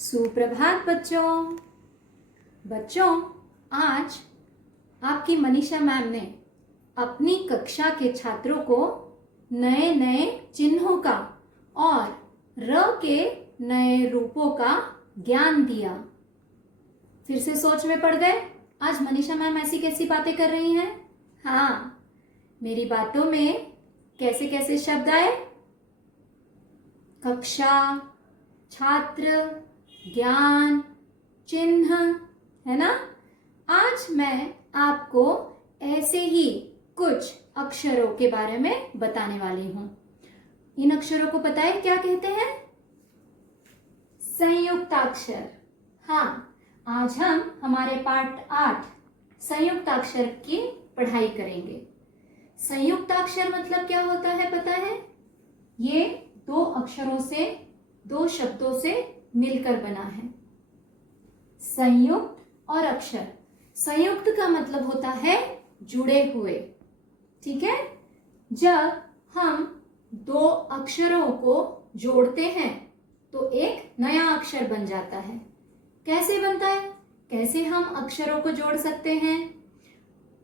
सुप्रभात बच्चों। बच्चों, आज आपकी मनीषा मैम ने अपनी कक्षा के छात्रों को नए नए चिन्हों का और र के नए रूपों का ज्ञान दिया। फिर से सोच में पड़ गए, आज मनीषा मैम ऐसी कैसी बातें कर रही हैं। हाँ, मेरी बातों में कैसे कैसे शब्द आए? कक्षा, छात्र, ज्ञान, चिन्ह, है ना। आज मैं आपको ऐसे ही कुछ अक्षरों के बारे में बताने वाली हूं। इन अक्षरों को पता है क्या कहते हैं? संयुक्ताक्षर। हाँ, आज हम हमारे पाठ 8 संयुक्ताक्षर की पढ़ाई करेंगे। संयुक्ताक्षर मतलब क्या होता है पता है? ये दो अक्षरों से, दो शब्दों से मिलकर बना है। संयुक्त और अक्षर। संयुक्त का मतलब होता है जुड़े हुए, ठीक है। जब हम दो अक्षरों को जोड़ते हैं तो एक नया अक्षर बन जाता है। कैसे बनता है? कैसे हम अक्षरों को जोड़ सकते हैं?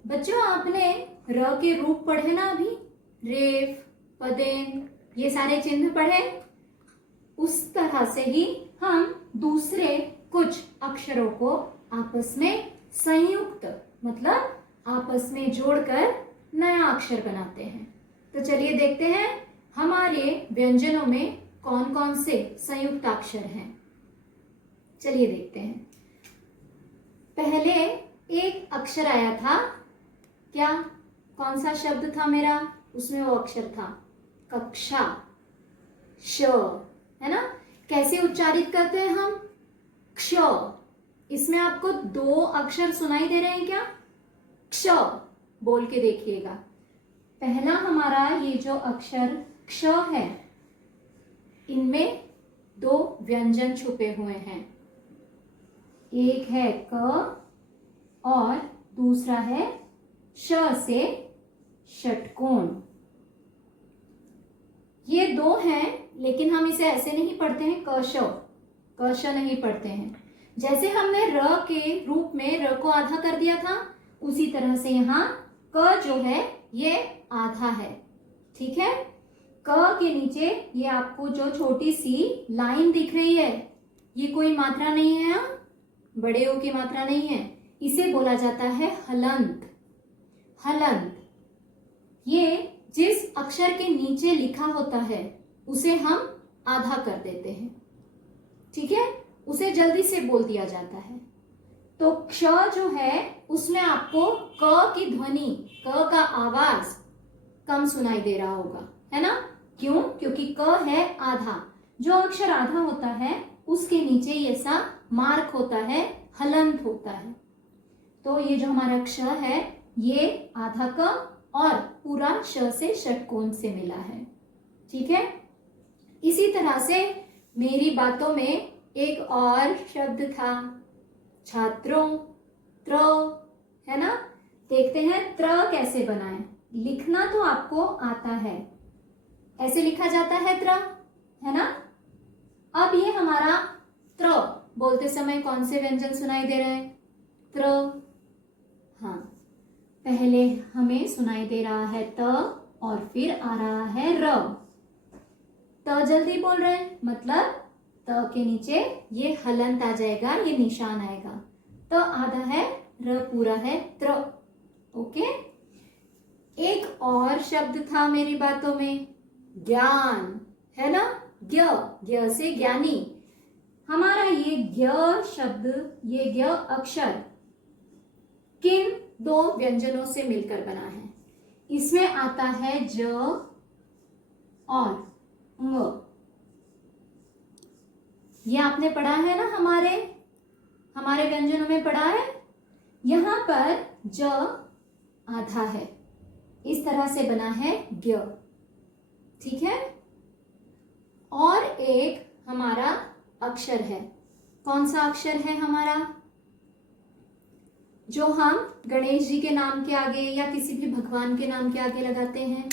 बच्चों, आपने र के रूप पढ़े ना अभी? रेफ, पदेन, ये सारे चिन्ह पढ़े। उस तरह से ही हम दूसरे कुछ अक्षरों को आपस में संयुक्त मतलब आपस में जोड़कर नया अक्षर बनाते हैं। तो चलिए देखते हैं हमारे व्यंजनों में कौन कौन से संयुक्ताक्षर हैं। चलिए देखते हैं। पहले एक अक्षर आया था, क्या? कौन सा शब्द था मेरा? उसमें वो अक्षर था कक्षा, श, है ना। कैसे उच्चारित करते हैं हम? क्ष। इसमें आपको दो अक्षर सुनाई दे रहे हैं क्या? क्ष बोल के देखिएगा। पहला हमारा ये जो अक्षर क्ष है, इनमें दो व्यंजन छुपे हुए हैं। एक है क और दूसरा है श से षटकोण। ये दो हैं, लेकिन हम इसे ऐसे नहीं पढ़ते हैं कश नहीं पढ़ते हैं। जैसे हमने र के रूप में र को आधा कर दिया था, उसी तरह से यहाँ क जो है ये आधा है, ठीक है। क के नीचे ये आपको जो छोटी सी लाइन दिख रही है, ये कोई मात्रा नहीं है, बड़े ओ की मात्रा नहीं है। इसे बोला जाता है हलंत। हलंत ये जिस अक्षर के नीचे लिखा होता है उसे हम आधा कर देते हैं, ठीक है। उसे जल्दी से बोल दिया जाता है। तो क्ष जो है उसमें आपको क की ध्वनि, क का आवाज कम सुनाई दे रहा होगा, है ना। क्यों? क्योंकि क है आधा। जो अक्षर आधा होता है उसके नीचे ऐसा मार्क होता है, हलंत होता है। तो ये जो हमारा क्ष है ये आधा क और पूरा श से षटकोण से मिला है, ठीक है। इसी तरह से मेरी बातों में एक और शब्द था छात्रों, त्र, है ना। देखते हैं त्र कैसे बनाएं। लिखना तो आपको आता है, ऐसे लिखा जाता है त्र, है ना। अब ये हमारा त्र बोलते समय कौन से व्यंजन सुनाई दे रहे हैं? त्र। हाँ, पहले हमें सुनाई दे रहा है त और फिर आ रहा है र। त जल्दी बोल रहे हैं, मतलब त के नीचे ये हलंत आ जाएगा, ये निशान आएगा। त आधा है, र पूरा है, त्र। ओके। एक और शब्द था मेरी बातों में, ज्ञान, है ना। ज्ञ, ज्ञ से ज्ञानी। हमारा ये ज्ञ शब्द, ये ज्ञ अक्षर किन दो व्यंजनों से मिलकर बना है? इसमें आता है ज और ङ। ये आपने पढ़ा है ना, हमारे व्यंजनों में पढ़ा है। यहां पर ज आधा है, इस तरह से बना है ज्ञ, ठीक है। और एक हमारा अक्षर है, कौन सा अक्षर है हमारा? जो हम गणेश जी के नाम के आगे या किसी भी भगवान के नाम के आगे लगाते हैं,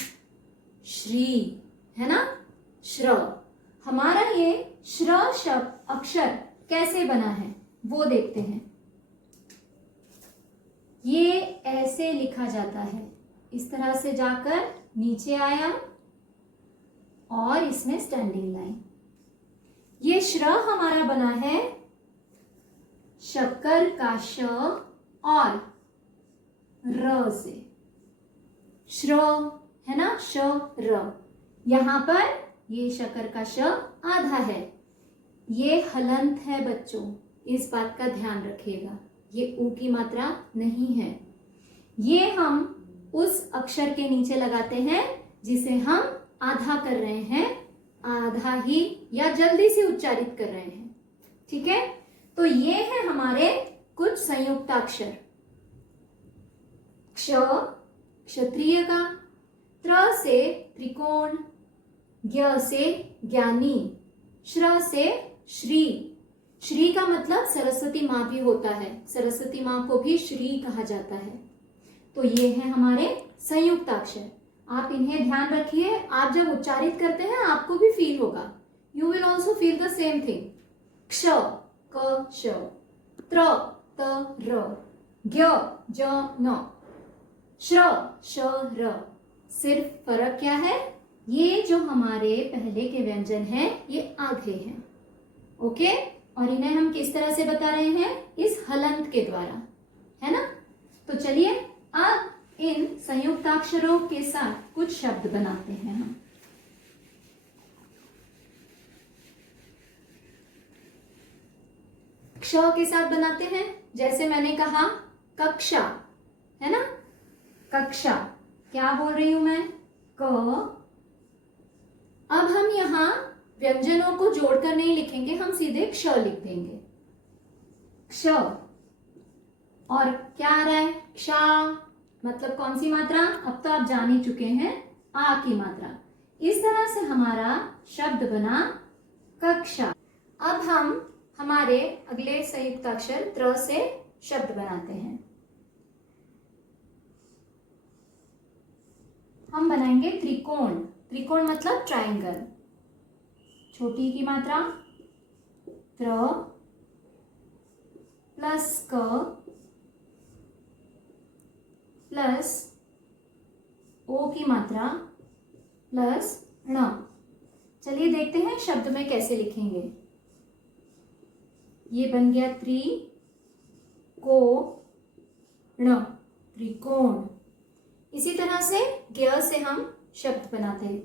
श्री, है ना। श्र। हमारा ये श्र शब्द अक्षर कैसे बना है वो देखते हैं। ये ऐसे लिखा जाता है, इस तरह से जाकर नीचे आया और इसमें स्टैंडिंग लाइन। ये श्र हमारा बना है शक्कर का श और र से। श्र है ना, श र। यहां पर ये शक्कर का श आधा है, ये हलंत है बच्चों, इस बात का ध्यान रखिएगा, ये ऊ की मात्रा नहीं है। ये हम उस अक्षर के नीचे लगाते हैं जिसे हम आधा कर रहे हैं, आधा ही या जल्दी से उच्चारित कर रहे हैं। ठीक है, तो ये है हमारे कुछ संयुक्ताक्षर। क्ष क्षत्रिय का, त्र से त्रिकोण, ज्ञ से ज्ञानी, श्र से श्री। श्री का मतलब सरस्वती माँ भी होता है, सरस्वती माँ को भी श्री कहा जाता है। तो ये है हमारे संयुक्ताक्षर, आप इन्हें ध्यान रखिए। आप जब उच्चारित करते हैं आपको भी फील होगा, you will also feel the same thing. क्ष क श, त्र त र, ज्ञ ज न, श्र श र। सिर्फ फर्क क्या है, ये जो हमारे पहले के व्यंजन हैं ये आधे हैं। ओके, और इन्हें हम किस तरह से बता रहे हैं, इस हलंत के द्वारा, है ना। तो चलिए अब इन संयुक्ताक्षरों के साथ कुछ शब्द बनाते हैं हम। क्ष के साथ बनाते हैं, जैसे मैंने कहा कक्षा, है ना, कक्षा। क्या बोल रही हूं मैं, क। अब हम यहां व्यंजनों को जोड़कर नहीं लिखेंगे, हम सीधे क्ष लिख देंगे, क्ष। और क्या आ रहा है,क्षा, मतलब कौन सी मात्रा, अब तो आप जान ही चुके हैं, आ की मात्रा। इस तरह से हमारा शब्द बना कक्षा। अब हम हमारे अगले संयुक्ताक्षर त्र से शब्द बनाते हैं। हम बनाएंगे त्रिकोण। त्रिकोण मतलब ट्रायंगल। छोटी की मात्रा त्र प्लस क प्लस ओ की मात्रा प्लस ण। चलिए देखते हैं शब्द में कैसे लिखेंगे। ये बन गया त्रिकोण, त्रिकोण। इसी तरह से ज्ञ से हम शब्द बनाते हैं,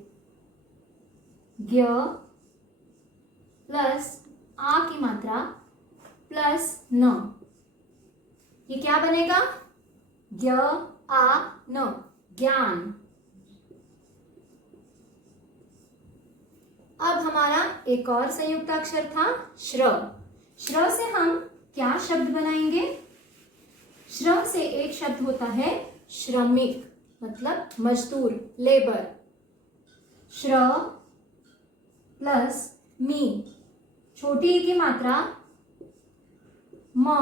ज्ञ प्लस आ की मात्रा प्लस न। ये क्या बनेगा, ज्ञ आ न, ज्ञान। अब हमारा एक और संयुक्ताक्षर था श्र। श्र से हम क्या शब्द बनाएंगे, श्र से एक शब्द होता है श्रमिक, मतलब मजदूर, लेबर। श्र प्लस मी, छोटी ई की मात्रा म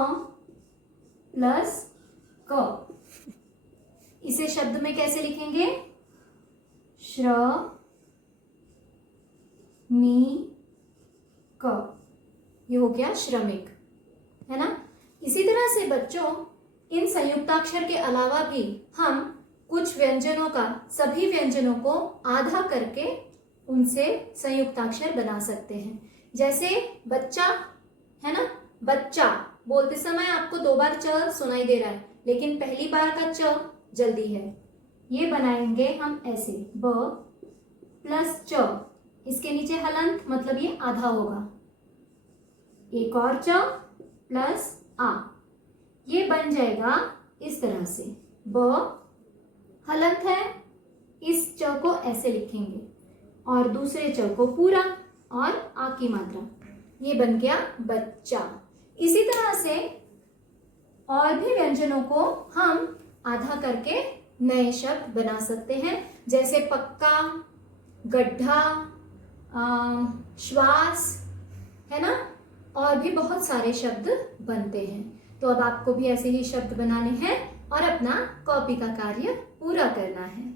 प्लस क। इसे शब्द में कैसे लिखेंगे, श्र मी क। ये हो गया श्रमिक, है ना। इसी तरह से बच्चों इन संयुक्ताक्षर के अलावा भी हम कुछ व्यंजनों का, सभी व्यंजनों को आधा करके उनसे संयुक्ताक्षर बना सकते हैं। जैसे बच्चा, है ना, बच्चा बोलते समय आपको 2 बार च सुनाई दे रहा है, लेकिन पहली बार का च जल्दी है। ये बनाएंगे हम ऐसे, ब प्लस च, इसके नीचे हलंत, मतलब ये आधा होगा। एक और च प्लस आ, ये बन जाएगा इस तरह से। ब हलंत है, इस च को ऐसे लिखेंगे और दूसरे च को पूरा और आ की मात्रा, ये बन गया बच्चा। इसी तरह से और भी व्यंजनों को हम आधा करके नए शब्द बना सकते हैं, जैसे पक्का, गड्ढा, श्वास, है ना, और भी बहुत सारे शब्द बनते हैं। तो अब आपको भी ऐसे ही शब्द बनाने हैं और अपना कॉपी का कार्य पूरा करना है।